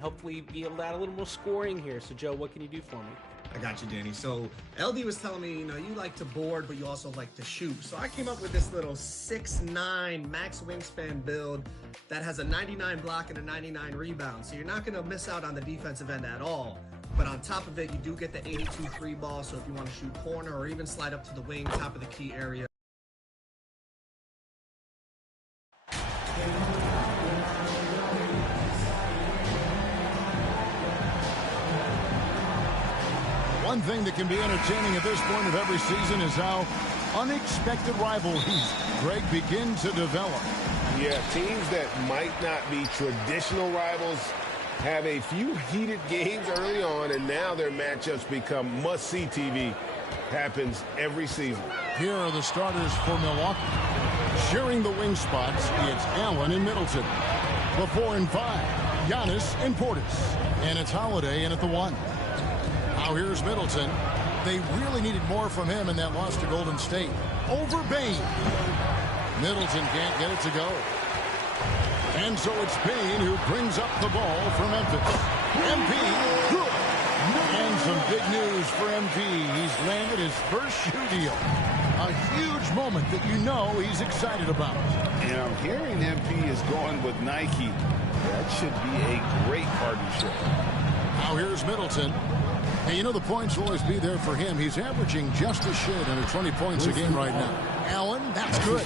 hopefully be able to add a little more scoring here. So, Joe, what can you do for me? I got you, Danny. So LD was telling me, you like to board, but you also like to shoot. So I came up with this little 6'9" max wingspan build that has a 99 block and a 99 rebound. So you're not going to miss out on the defensive end at all. But on top of it, you do get the 82 free ball. So if you want to shoot corner or even slide up to the wing, top of the key area. One thing that can be entertaining at this point of every season is how unexpected rivalries, Greg, begin to develop. Yeah, teams that might not be traditional rivals have a few heated games early on, and now their matchups become must-see TV. Happens every season. Here are the starters for Milwaukee. Sharing the wing spots, it's Allen and Middleton. The 4 and 5, Giannis and Portis. And it's Holiday in at the 1. Now here's Middleton. They really needed more from him in that loss to Golden State. Over Bane. Middleton can't get it to go. And so it's Bane who brings up the ball for Memphis. MP. And some big news for MP. He's landed his first shoe deal. A huge moment that he's excited about. And I'm hearing MP is going with Nike. That should be a great partnership. Now here's Middleton. Hey, the points will always be there for him. He's averaging just a shade under 20 points a game right now. Allen, that's good.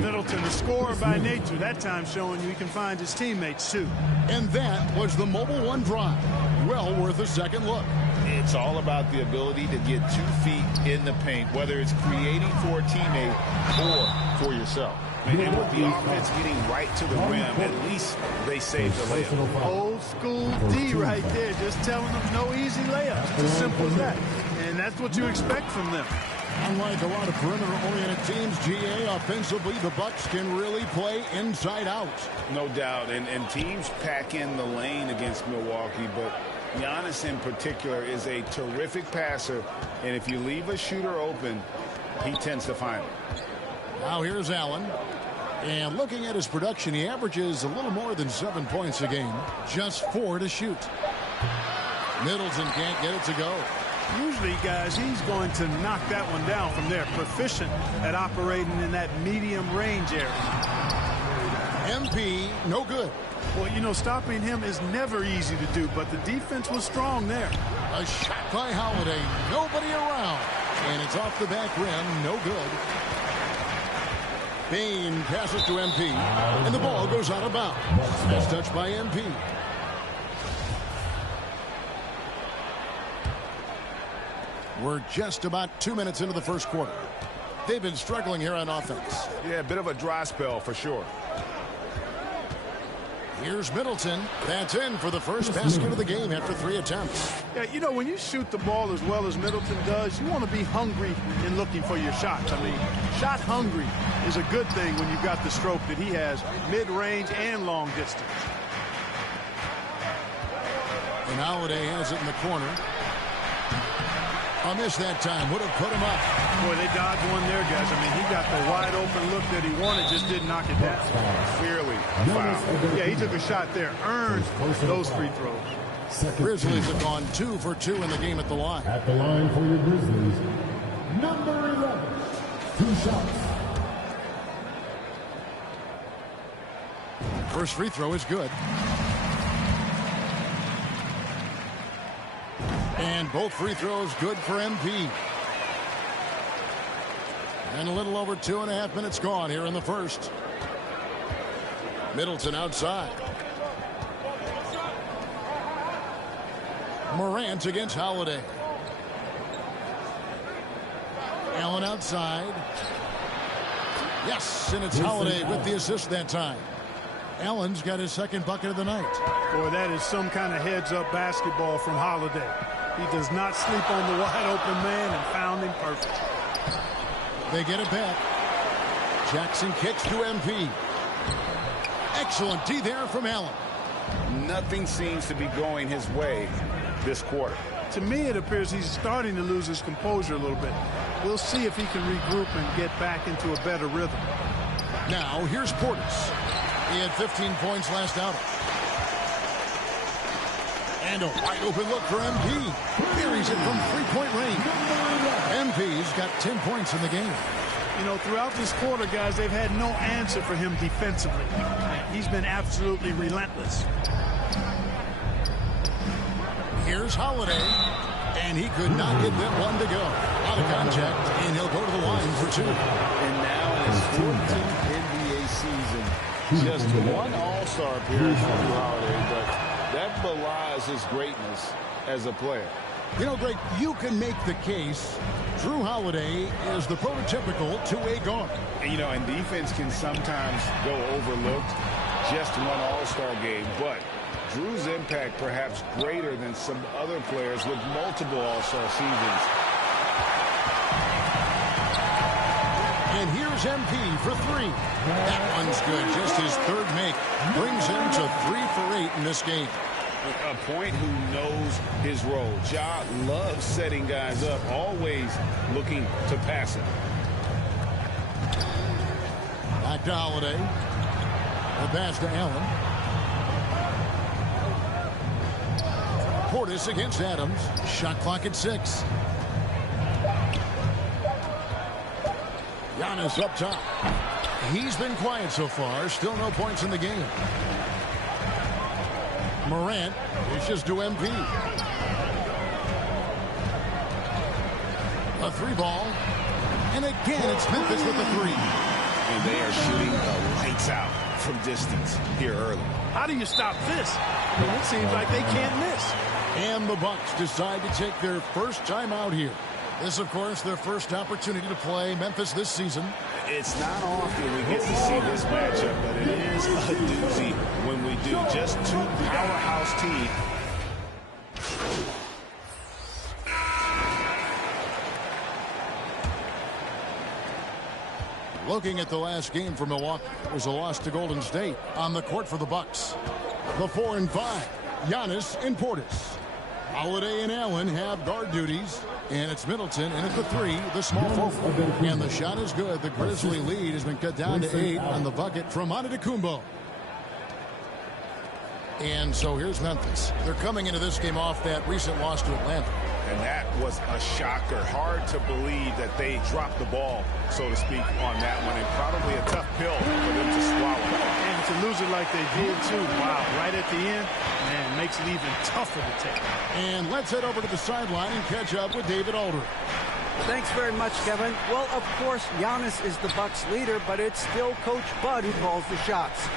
Middleton, the scorer by nature, that time showing you he can find his teammates, too. And that was the Mobile One drive. Well worth a second look. It's all about the ability to get 2 feet in the paint, whether it's creating for a teammate or for yourself. And with the offense getting right to the rim, at least they saved the layup. Old school D right there, just telling them no easy layups. It's as simple as that. And that's what you expect from them. Unlike a lot of perimeter-oriented teams, GA, offensively, the Bucks can really play inside out. No doubt. And teams pack in the lane against Milwaukee, but Giannis in particular is a terrific passer. And if you leave a shooter open, he tends to find it. Now here's Allen. And looking at his production, he averages a little more than 7 points a game. Just 4 to shoot. Middleton can't get it to go. Usually, guys, he's going to knock that one down from there. Proficient at operating in that medium range area. MP, no good. Well, stopping him is never easy to do, but the defense was strong there. A shot by Holiday. Nobody around. And it's off the back rim. No good. Bane passes to MP, and the ball goes out of bounds. That's touched by MP. We're just about 2 minutes into the first quarter. They've been struggling here on offense. Yeah, a bit of a dry spell for sure. Here's Middleton. That's in for the first basket of the game after 3 attempts. Yeah, when you shoot the ball as well as Middleton does, you want to be hungry in looking for your shots. I mean, shot hungry is a good thing when you've got the stroke that he has, mid-range and long distance. And Holiday has it in the corner. A miss that time. Would have put him up. Boy, they dodged one there, guys. I mean, he got the wide open look that he wanted, just didn't knock it down. Clearly foul. Yeah, he took a shot there. Earned those free throws. Grizzlies have gone 2 for 2 in the game at the line. At the line for your Grizzlies, number 11, 2 shots. First free throw is good. And both free throws good for MP. And a little over 2.5 minutes gone here in the first. Middleton outside. Morant against Holiday. Allen outside. Yes, and it's Holiday with the assist that time. Allen's got his second bucket of the night. Boy, that is some kind of heads-up basketball from Holiday. He does not sleep on the wide-open man and found him perfect. They get it back. Jackson kicks to MP. Excellent D there from Allen. Nothing seems to be going his way this quarter. To me, it appears he's starting to lose his composure a little bit. We'll see if he can regroup and get back into a better rhythm. Now, here's Portis. He had 15 points last outing. And a wide open look for MP. Buries it from three-point range. MP's got 10 points in the game. You know, throughout this quarter, guys, they've had no answer for him defensively. He's been absolutely relentless. Here's Holiday, and he could not get that one to go. Out of contact, and he'll go to the line for two. And now in his 14th NBA season, just one All-Star appearance for Jrue Holiday, but that belies his greatness as a player. You know, Greg, you can make the case Jrue Holiday is the prototypical two-way guard. And, you know, and defense can sometimes go overlooked. Just one All-Star game, but Jrue's impact perhaps greater than some other players with multiple All-Star seasons. And here's MP for three. That one's good. Just his third make. Brings him to 3 for 8 in this game. A point who knows his role. Ja loves setting guys up, always looking to pass it. Back to Holiday. The pass to Allen. Portis against Adams. Shot clock at 6. Giannis up top. He's been quiet so far. Still no points in the game. Morant dishes to MP. A 3-ball. And again, it's Memphis with the 3. And they are shooting the lights out from distance here early. How do you stop this? I mean, it seems like they can't miss. And the Bucks decide to take their first time out here. This, of course, their first opportunity to play Memphis this season. It's not often we get to see this matchup, but it is a doozy when we do. Just two powerhouse teams. Looking at the last game for Milwaukee, it was a loss to Golden State. On the court for the Bucks, the 4 and 5, Giannis and Portis. Holiday and Allen have guard duties, and it's Middleton, and at the 3, the small forward. And the shot is good. The Grizzly lead has been cut down to 8 on the bucket from Antetokounmpo. And so here's Memphis. They're coming into this game off that recent loss to Atlanta. And that was a shocker. Hard to believe that they dropped the ball, so to speak, on that one. And probably a tough pill for them to swallow. And to lose it like they did, too. Wow, right at the end, man, makes it even tougher to take. And let's head over to the sideline and catch up with David Aldridge. Thanks very much, Kevin. Well, of course, Giannis is the Bucks leader, but it's still Coach Bud who calls the shots.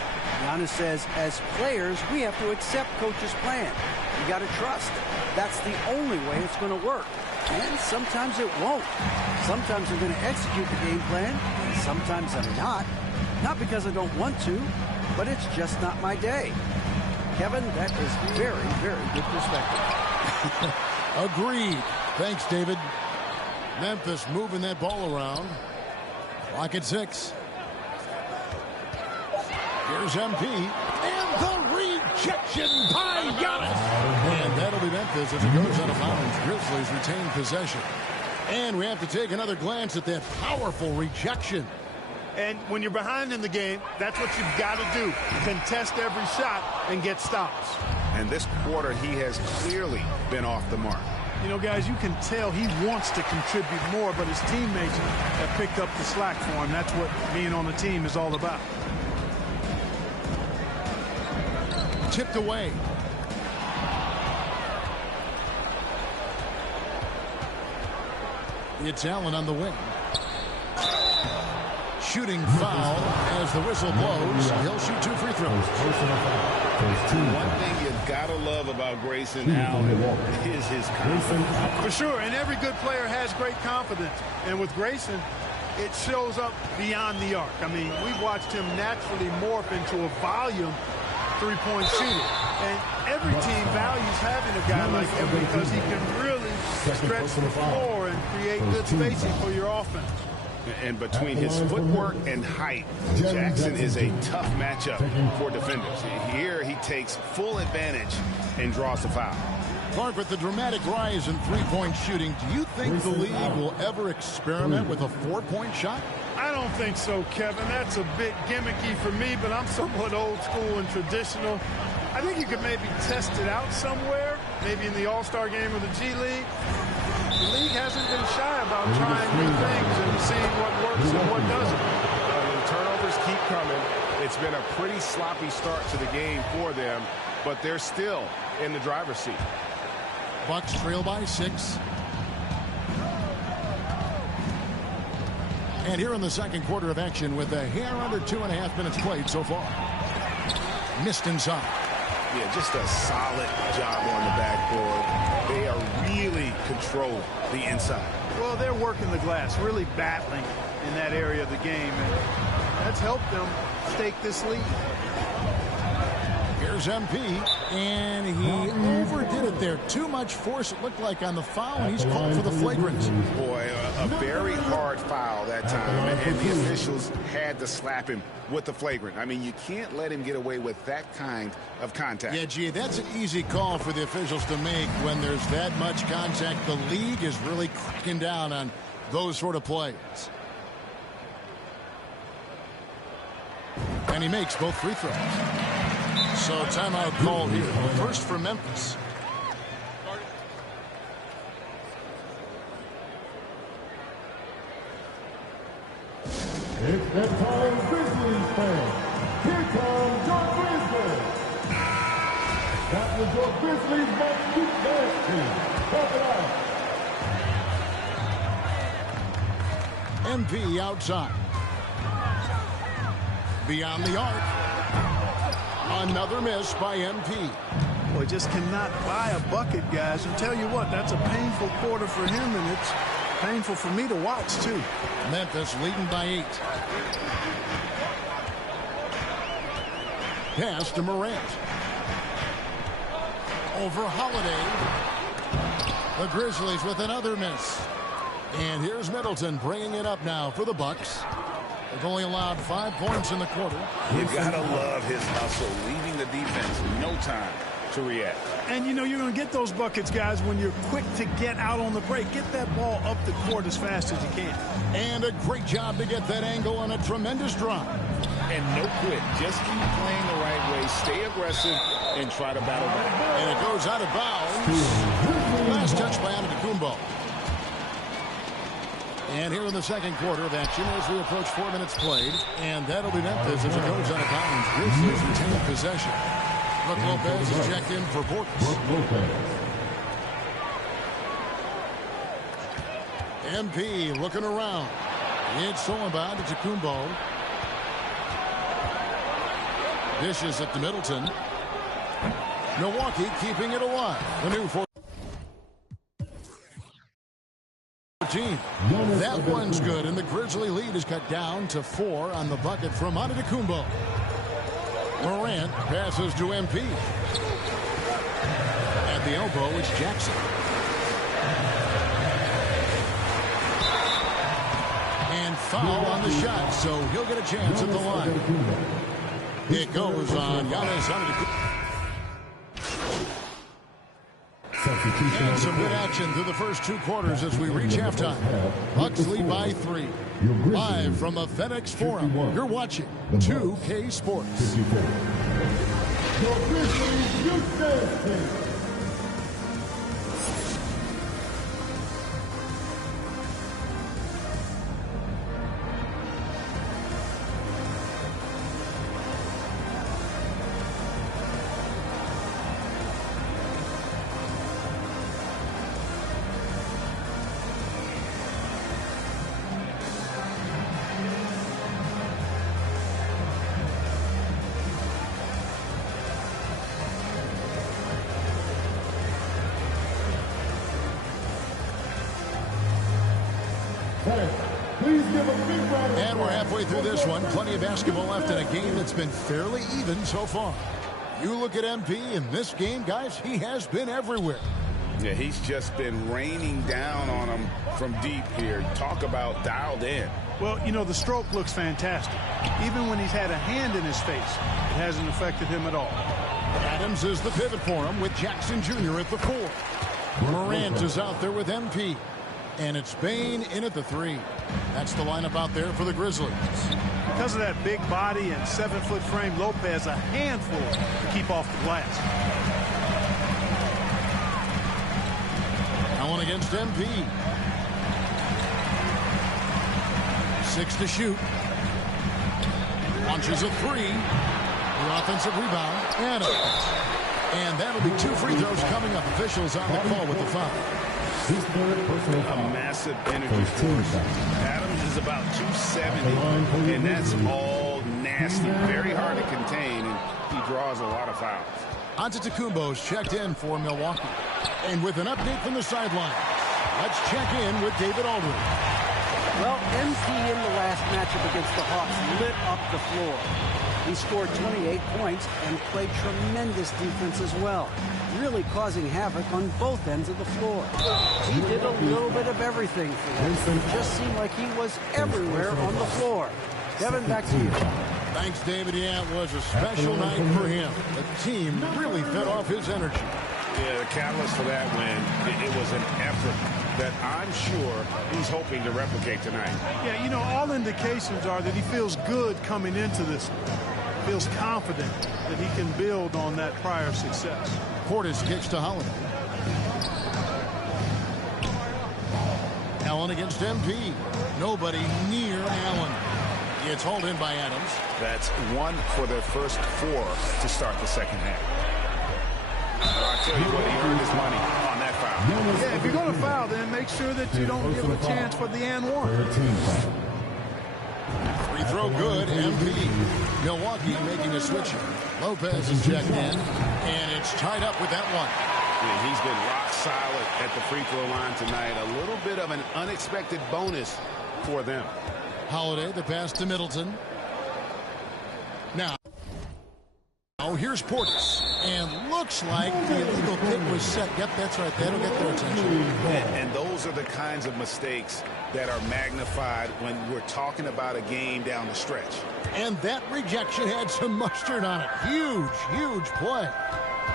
Giannis says, as players, we have to accept Coach's plan. You got to trust. That's the only way it's going to work. And sometimes it won't. Sometimes I'm going to execute the game plan, and sometimes I'm not. Not because I don't want to, but it's just not my day. Kevin, that is very, very good perspective. Agreed. Thanks, David. Memphis moving that ball around. Clock at 6. Here's MP. And the rejection by Giannis. And that'll be Memphis as it goes out of bounds. Grizzlies retain possession. And we have to take another glance at that powerful rejection. And when you're behind in the game, that's what you've got to do. Contest every shot and get stops. And this quarter, he has clearly been off the mark. You know, guys, you can tell he wants to contribute more, but his teammates have picked up the slack for him. That's what being on the team is all about. Tipped away. It's Allen on the wing. Shooting foul as the whistle blows. He'll shoot 2 free throws. One thing you've got to love about Grayson Allen is his confidence. For sure, and every good player has great confidence. And with Grayson, it shows up beyond the arc. I mean, we've watched him naturally morph into a volume three-point shooter. And every team values having a guy like him because he can really stretch the floor and create good spacing for your offense. And between his footwork and height, Jackson is a tough matchup for defenders. Here he takes full advantage and draws the foul. Clark, with the dramatic rise in three-point shooting, do you think the league will ever experiment with a 4-point shot? I don't think so, Kevin. That's a bit gimmicky for me, but I'm somewhat old school and traditional. I I think you could maybe test it out somewhere, maybe in the All-Star game or the G League. The league hasn't been shy about trying new things and seeing what works and what doesn't. The turnovers keep coming. It's been a pretty sloppy start to the game for them, but they're still in the driver's seat. Bucks trail by 6. And here in the second quarter of action with a hair under 2.5 minutes played so far. Missed inside. Yeah, just a solid job on the backboard. They are really control the inside. Well, they're working the glass, really battling in that area of the game, and that's helped them stake this lead. Here's MP, and he overdid it there. Too much force, it looked like, on the foul, and he's called for the flagrant. Boy, a very hard foul that time, and the officials had to slap him with the flagrant. I mean, you can't let him get away with that kind of contact. Yeah, gee, that's an easy call for the officials to make when there's that much contact. The league is really cracking down on those sort of plays. And he makes both free throws. So timeout called here. First for Memphis. It's that time, Grizzlies fans. Here comes your Grizzlies. That was your Grizzlies Bucks dance team. Pump it out. MP outside. Beyond the arc. Another miss by MP. Boy, just cannot buy a bucket, guys. And tell you what, that's a painful quarter for him, and it's painful for me to watch, too. Memphis leading by 8. Pass to Morant. Over Holiday. The Grizzlies with another miss. And here's Middleton bringing it up now for the Bucks. They've only allowed 5 points in the quarter. You gotta love his hustle, leaving the defense no time to react. And, you know, you're going to get those buckets, guys, when you're quick to get out on the break. Get that ball up the court as fast as you can. And a great job to get that angle on a tremendous drive. And no quit. Just keep playing the right way. Stay aggressive and try to battle back. And it goes out of bounds. Last touch by Antetokounmpo. And here in the second quarter of action as we approach 4 minutes played. And that'll be Memphis as it goes out of bounds. Grizzlies retain possession. Brook Lopez is checked in for Portis. MP looking around. It's Solomon to Antetokounmpo. Dishes it to Middleton. Milwaukee keeping it alive. The new 14. That one's good, and the Grizzly lead is cut down to 4 on the bucket from Antetokounmpo. Morant passes to MP. At the elbow, it's Jackson. And foul on the shot, so he'll get a chance at the line. It goes on Giannis Antetokounmpo. And some good action through the first 2 quarters as we reach halftime. Bucks lead by 3. Live from the FedEx Forum, you're watching 2K Sports. Your Grizzlies youth dance team. And we're halfway through this one. Plenty of basketball left in a game that's been fairly even so far. You look at MP in this game, guys, he has been everywhere. Yeah, he's just been raining down on them from deep here. Talk about dialed in. Well, you know, the stroke looks fantastic. Even when he's had a hand in his face, it hasn't affected him at all. Adams is the pivot for him with Jackson Jr. at the 4. Morant is out there with MP. And it's Bane in at the 3. That's the lineup out there for the Grizzlies. Because of that big body and 7-foot frame, Lopez a handful to keep off the glass. Allen against MP. 6 to shoot. Launches a 3. The offensive rebound. And that'll be 2 free throws coming up. Officials on the call with the foul. A massive energy force. Adams is about 270, and that's all nasty. Very hard to contain, and he draws a lot of fouls. Antetokounmpo's checked in for Milwaukee. And with an update from the sideline, let's check in with David Aldridge. Well, MP in the last matchup against the Hawks lit up the floor. He scored 28 points and played tremendous defense as well, really causing havoc on both ends of the floor. He did a little bit of everything for them. It just seemed like he was everywhere on the floor. Kevin, back to you. Thanks, David. Yeah, it was a special night for him. The team really fed off his energy. Yeah, the catalyst for that win, it was an effort that I'm sure he's hoping to replicate tonight. Yeah, you know, all indications are that he feels good coming into this. Feels confident that he can build on that prior success. Portis kicks to Holiday. Allen against MP. Nobody near Allen. It's hauled in by Adams. That's 1 for their first 4 to start the second half. I'll tell you what, he earned his money on that foul. Yeah, if you're going to foul, then make sure that you don't give him a chance for the and one. Free throw good, MP. Milwaukee making a switch here. Lopez is checked in, and it's tied up with that one. Yeah, he's been rock solid at the free throw line tonight. A little bit of an unexpected bonus for them. Holiday, the pass to Middleton. Now here's Portis, and looks like the illegal kick was set. Yep, that's right. That'll get their attention. And those are the kinds of mistakes that are magnified when we're talking about a game down the stretch. And that rejection had some mustard on it. Huge, huge play.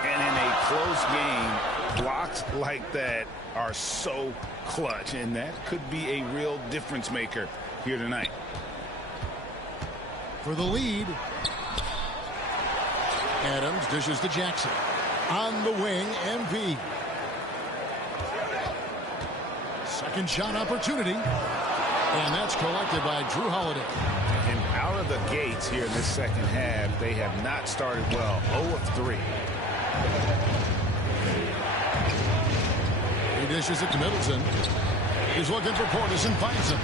And in a close game, blocks like that are so clutch, and that could be a real difference maker here tonight. For the lead, Adams dishes to Jackson. On the wing, MP. Second shot opportunity. And that's collected by Drew Holiday. And out of the gates here in this second half, they have not started well. 0 of 3. He dishes it to Middleton. He's looking for Portis and finds him.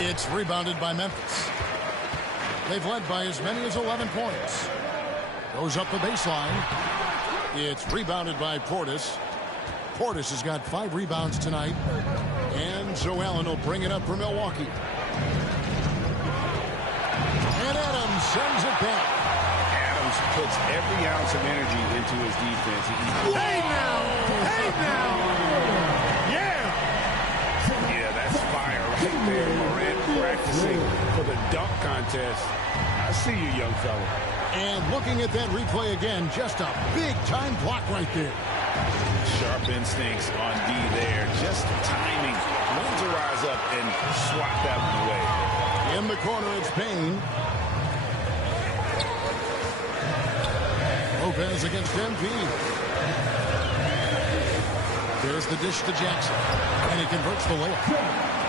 It's rebounded by Memphis. They've led by as many as 11 points. Goes up the baseline. It's rebounded by Portis. Portis has got 5 rebounds tonight. And Joe Allen will bring it up for Milwaukee. And Adams sends it back. Adams puts every ounce of energy into his defense. Hey now! Hey now! Yeah! Yeah, that's fire right there. Morant practicing for the dunk contest. I see you, young fella. And looking at that replay again, just a big-time block right there. Sharp instincts on D there. Just timing. When to rise up and swat that one away. In the corner, it's Payne. Lopez against MP. There's the dish to Jackson. And he converts the layup.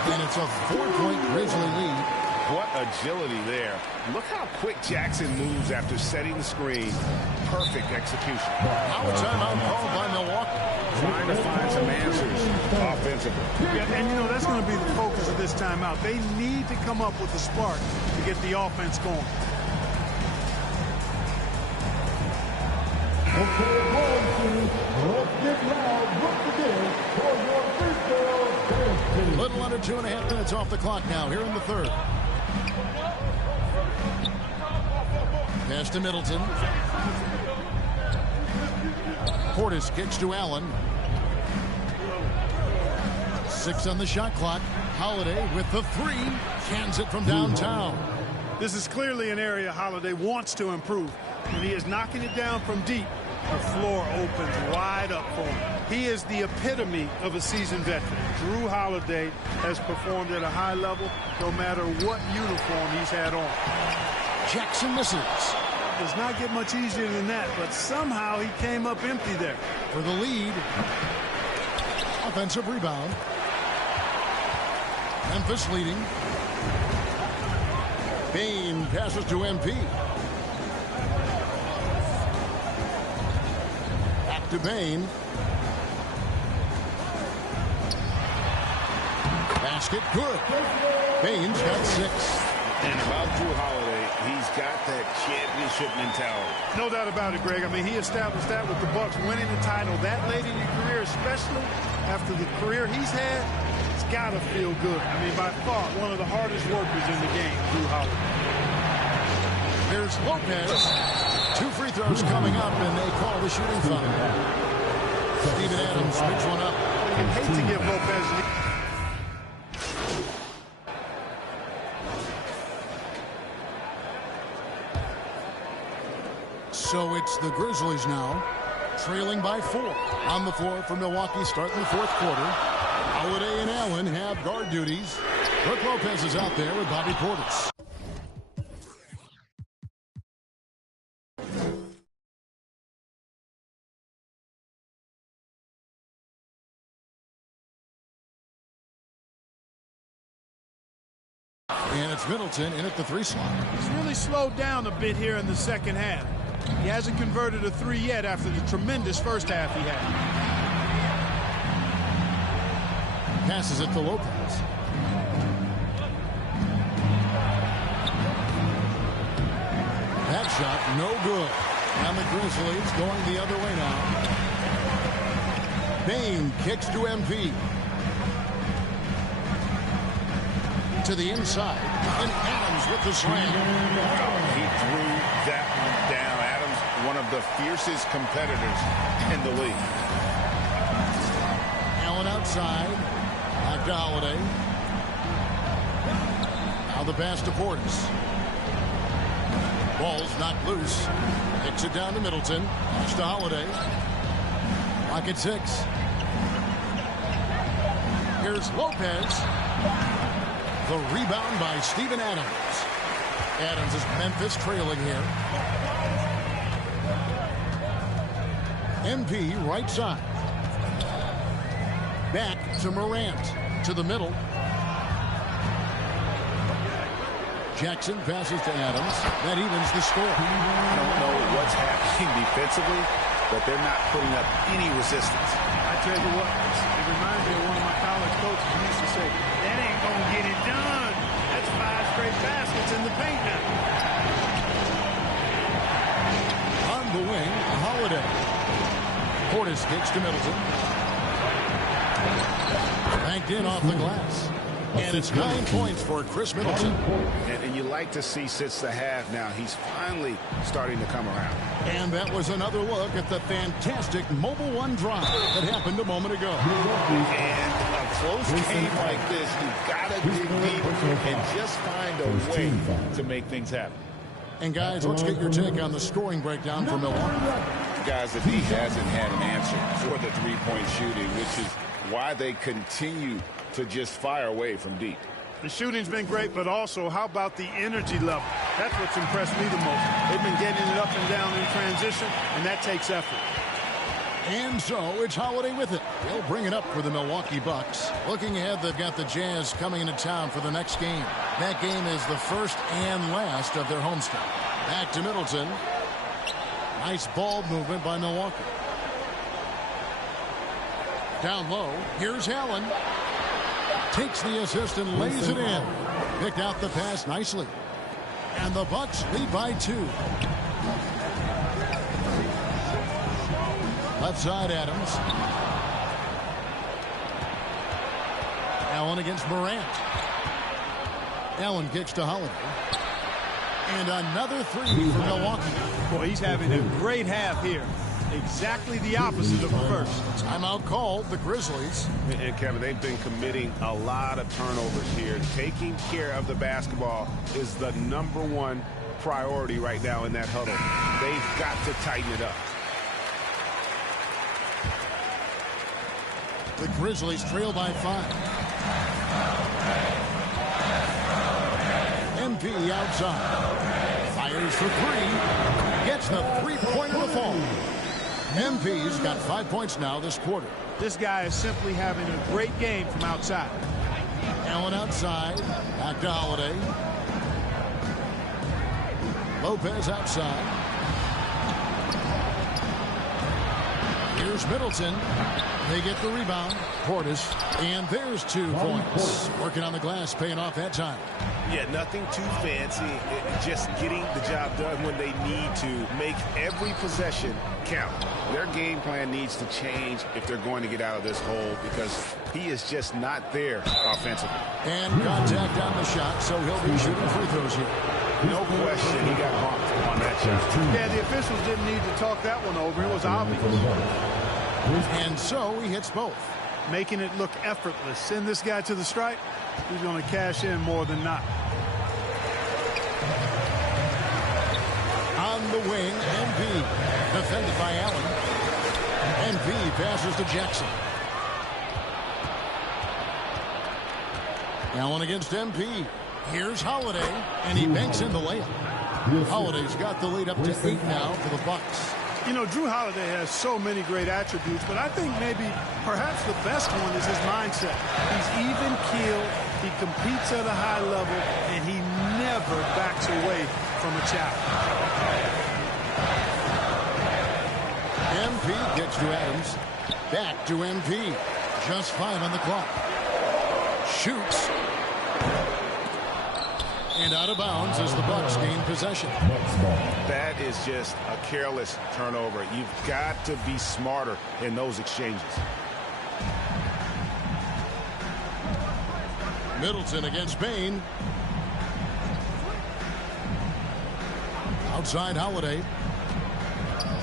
And it's a 4-point Grizzly lead. What agility there. Look how quick Jackson moves after setting the screen. Perfect execution. Now a timeout called by Milwaukee. Trying to find some answers offensively. Yeah, and you know, that's going to be the focus of this timeout. They need to come up with a spark to get the offense going. Okay, let's get loud once again for your freestyle dance. Little under 2.5 minutes off the clock now here in the third. Pass to Middleton. Portis kicks to Allen. 6 on the shot clock. Holiday with the 3. Cans it from downtown. This is clearly an area Holiday wants to improve. When he is knocking it down from deep, the floor opens wide up for him. He is the epitome of a seasoned veteran. Jrue Holiday has performed at a high level no matter what uniform he's had on. Jackson misses. Does not get much easier than that, but somehow he came up empty there. For the lead. Offensive rebound. Memphis leading. Bane passes to MP. Back to Bane. Basket good. Bane's got 6. And about Jrue Holiday, he's got that championship mentality. No doubt about it, Greg. I mean, he established that with the Bucks winning the title that late in your career, especially after the career he's had. It's got to feel good. I mean, by far, one of the hardest workers in the game, Jrue Holiday. Here's Lopez. 2 free throws coming up, and they call the shooting foul. Steven Adams picks one up. You hate to give Lopez the... So it's the Grizzlies now, trailing by 4. On the floor for Milwaukee starting the 4th quarter. Holiday and Allen have guard duties. Brook Lopez is out there with Bobby Portis. And it's Middleton in at the 3 slot. He's really slowed down a bit here in the second half. He hasn't converted a 3 yet after the tremendous first half he had. Passes it to Lopez. That shot no good. And the Grizzlies going the other way now. Bane kicks to MP. To the inside. And Adams with the slam. He threw that one down. Adams, one of the fiercest competitors in the league. Allen outside. Back to Holiday. Now the pass to Portis. Ball's knocked loose. Kicks it down to Middleton. Pass to Holiday. Clock at 6. Here's Lopez. The rebound by Steven Adams. Adams is Memphis trailing here. MP right side. Back to Morant. To the middle. Jackson passes to Adams. That evens the score. I don't know what's happening defensively, but they're not putting up any resistance. I tell you what, it reminds me of one of my college coaches who used to say, that ain't going to get it done. That's 5 straight baskets in the paint now. On the wing, Holiday. Portis kicks to Middleton. Banked in off the glass. And it's 9 points for Chris Middleton. And you like to see since the half now, he's finally starting to come around. And that was another look at the fantastic Mobile One drive that happened a moment ago. And a close game like this, you've got to dig deep and just find a way to make things happen. And guys, let's get your take on the scoring breakdown for Milwaukee. Guys, the D hasn't had an answer for the three-point shooting, which is why they continue to just fire away from deep. The shooting's been great, but also how about the energy level? That's what's impressed me the most. They've been getting it up and down in transition, and that takes effort. And so it's Holiday with it. They'll bring it up for the Milwaukee Bucks. Looking ahead, they've got the Jazz coming into town for the next game. That game is the first and last of their homestand. Back to Middleton. Nice ball movement by Milwaukee. Down low, here's Allen. Takes the assist and lays it in. Picked out the pass nicely. And the Bucks lead by 2. Left side, Adams. Allen against Morant. Allen kicks to Holiday. And another 3 for Milwaukee. Boy, he's having a great half here. Exactly the opposite of the first. Timeout called, the Grizzlies. And Kevin, they've been committing a lot of turnovers here. Taking care of the basketball is the #1 priority right now in that huddle. They've got to tighten it up. The Grizzlies trail by 5. MP outside. Fires for 3. Gets the three-pointer to fall. MP's got 5 points now this quarter. This guy is simply having a great game from outside. Allen outside. Back to Holiday. Lopez outside. Here's Middleton. They get the rebound. Portis. And there's 2 points. Working on the glass, paying off that time. Yeah, nothing too fancy. Just getting the job done when they need to. Make every possession count. Their game plan needs to change if they're going to get out of this hole because he is just not there offensively. And contact on the shot, so he'll be shooting free throws here. No question he got bumped on that shot. Yeah, the officials didn't need to talk that one over. It was obvious. And so he hits both. Making it look effortless. Send this guy to the stripe. He's going to cash in more than not. On the wing, MP. Defended by Allen. MP passes to Jackson. Allen against MP. Here's Holiday, and he banks in the layup. Holiday's got the lead up to 8 now for the Bucks. You know, Drew Holiday has so many great attributes, but I think maybe perhaps the best one is his mindset. He's even-keeled, he competes at a high level, and he never backs away from a challenge. MP gets to Adams. Back to MP. Just 5 on the clock. Shoots. And out of bounds as the Bucks gain possession. That is just a careless turnover. You've got to be smarter in those exchanges. Middleton against Bain. Outside Holiday.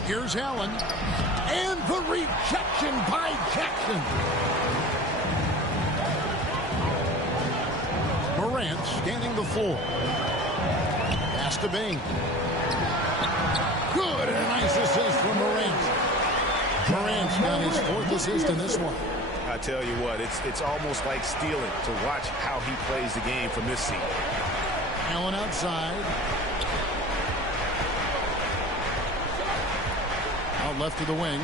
Here's Allen. And the rejection by Jackson. Morant scanning the floor. Pass to Bain. Good, and a nice assist from Morant. Morant's got his 4th assist in this one. I tell you what, it's almost like stealing to watch how he plays the game from this seat. Allen outside. Out left to the wing.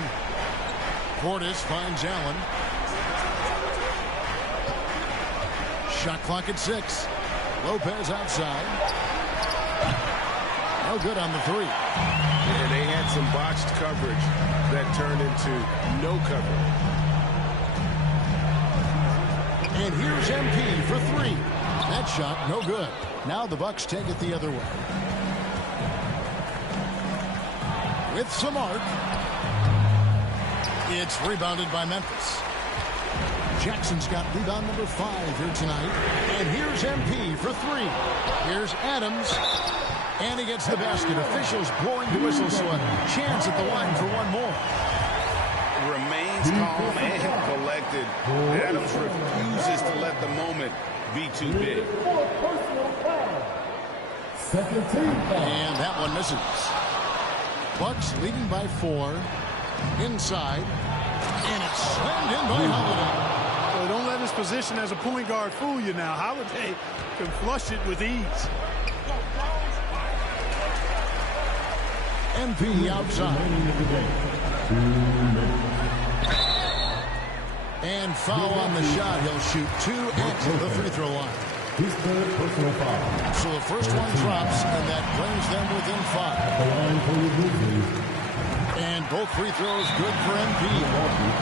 Portis finds Allen. Shot clock at 6. Lopez outside. No good on the 3. And they had some botched coverage that turned into no coverage. And here's MP for 3. That shot no good. Now the Bucks take it the other way. With some arc. It's rebounded by Memphis. Jackson's got rebound number 5 here tonight. And here's MP for 3. Here's Adams. And he gets the basket. Officials blowing the whistle, so a chance at the line for one more. Remains calm and collected. Adams refuses to let the moment be too big. And that one misses. Bucks leading by 4. Inside. And it's slammed in by Holiday. Well, don't let his position as a point guard fool you now. Holiday can flush it with ease. MP outside. And foul on the shot. He'll shoot 2 at the free throw line. His 3rd personal foul. So the first one drops, and that brings them within 5. The line for the Grizzlies. And both free throws good for MP.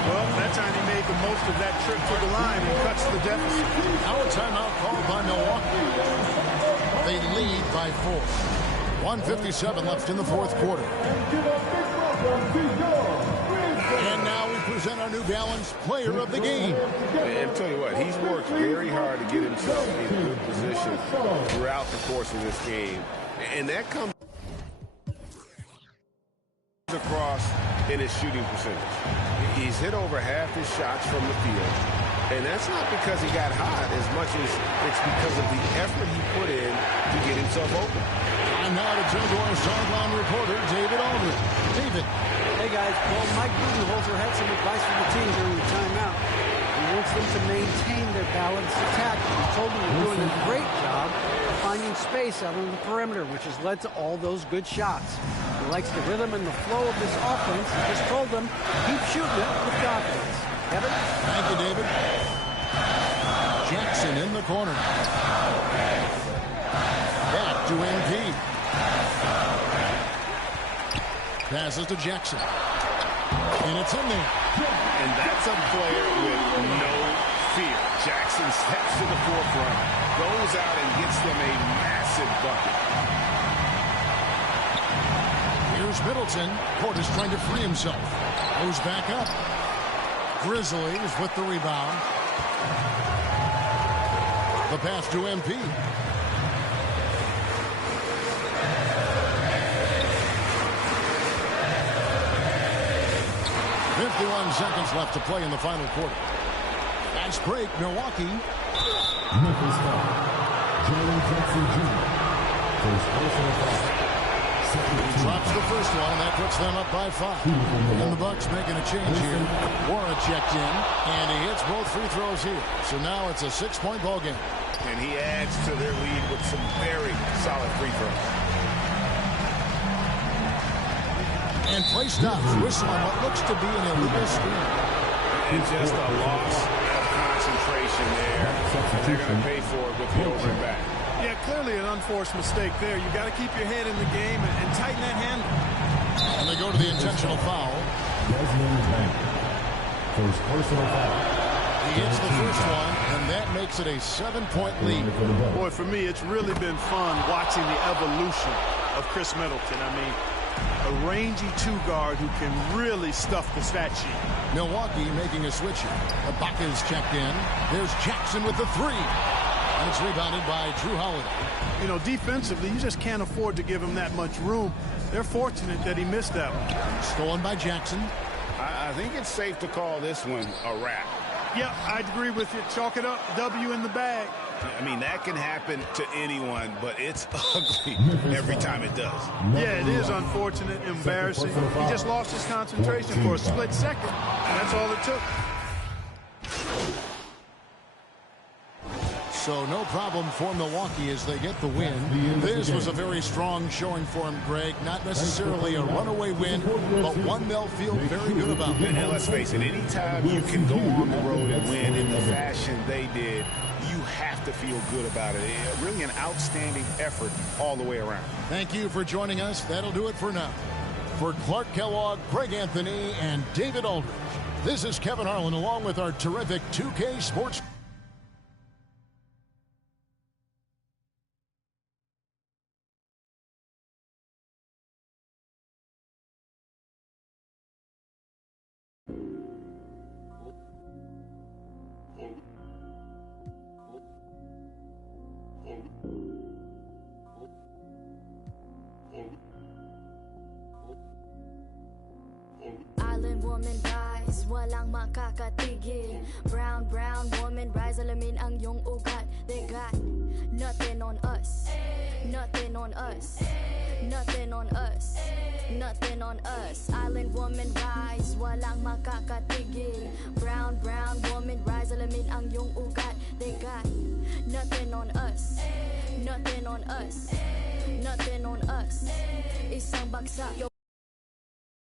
Well, that time he made the most of that trip to the line and cuts the deficit. Now a timeout called by Milwaukee. They lead by 4. 1:57 left in the 4th quarter. And now we present our New Balance Player of the Game. And tell you what, he's worked very hard to get himself in good position throughout the course of this game. And that comes across in his shooting percentage. He's hit over half his shots from the field. And that's not because he got hot as much as it's because of the effort he put in to get himself open. And now to turn to our sideline reporter, David Aldridge. David. Hey, guys. Well, Mike Budenholzer had some advice for the team during the timeout. them to maintain their balanced attack. He told them they're doing a great job of finding space out on the perimeter, which has led to all those good shots. He likes the rhythm and the flow of this offense. He just told them, keep shooting it with confidence. Kevin? Thank you, David. Jackson in the corner. Back to MP. Passes to Jackson. And it's in there. And that's a player with no fear. Jackson steps to the forefront, goes out and gets them a massive bucket. Here's Middleton. Portis trying to free himself. Goes back up. Grizzlies with the rebound. The pass to MP. 51 seconds left to play in the final quarter. Fast break, Milwaukee. Memphis foul. Jaren Jackson Jr. First personal foul. He drops the first one, and that puts them up by 5. And the Bucks making a change here. Warren checked in, and he hits both free throws here. So now it's a 6-point ball game. And he adds to their lead with some very solid free throws. And play stops. Whistle on what looks to be an illegal screen. And just a loss of concentration there. And they're going to pay for it with the over and back. Yeah, clearly an unforced mistake there. You got to keep your head in the game and tighten that handle. And they go to the intentional foul. Desmond Bain. First personal foul. He hits the first one, and that makes it a 7-point lead. Boy, for me, it's really been fun watching the evolution of Chris Middleton. I mean, a rangy two-guard who can really stuff the stat sheet. Milwaukee making a switch here. Ibaka's checked in. There's Jackson with the 3. And it's rebounded by Drew Holiday. You know, defensively, you just can't afford to give him that much room. They're fortunate that he missed that one. Stolen by Jackson. I think it's safe to call this one a wrap. Yeah, I'd agree with you. Chalk it up. W in the bag. I mean, that can happen to anyone, but it's ugly every time it does. Yeah, it is unfortunate, embarrassing. He just lost his concentration for a split second, and that's all it took. So no problem for Milwaukee as they get the win. This was a very strong showing for him, Greg. Not necessarily a runaway win, but one they'll feel very good about. And let's face it, anytime you can go on the road and win in the fashion they did, you have to feel good about it. Really an outstanding effort all the way around. Thank you for joining us. That'll do it for now. For Clark Kellogg, Greg Anthony, and David Aldridge, this is Kevin Harlan along with our terrific 2K Sports. Island woman rise, walang makakatigil. Brown woman rise, alamin ang iyong ugat. They got nothing on us, nothing on us, nothing on us, nothing on us. Island woman rise, walang makakatigil. Brown woman rise, alamin ang iyong ugat. They got nothing on us, nothing on us, nothing on us. Isang bagsak.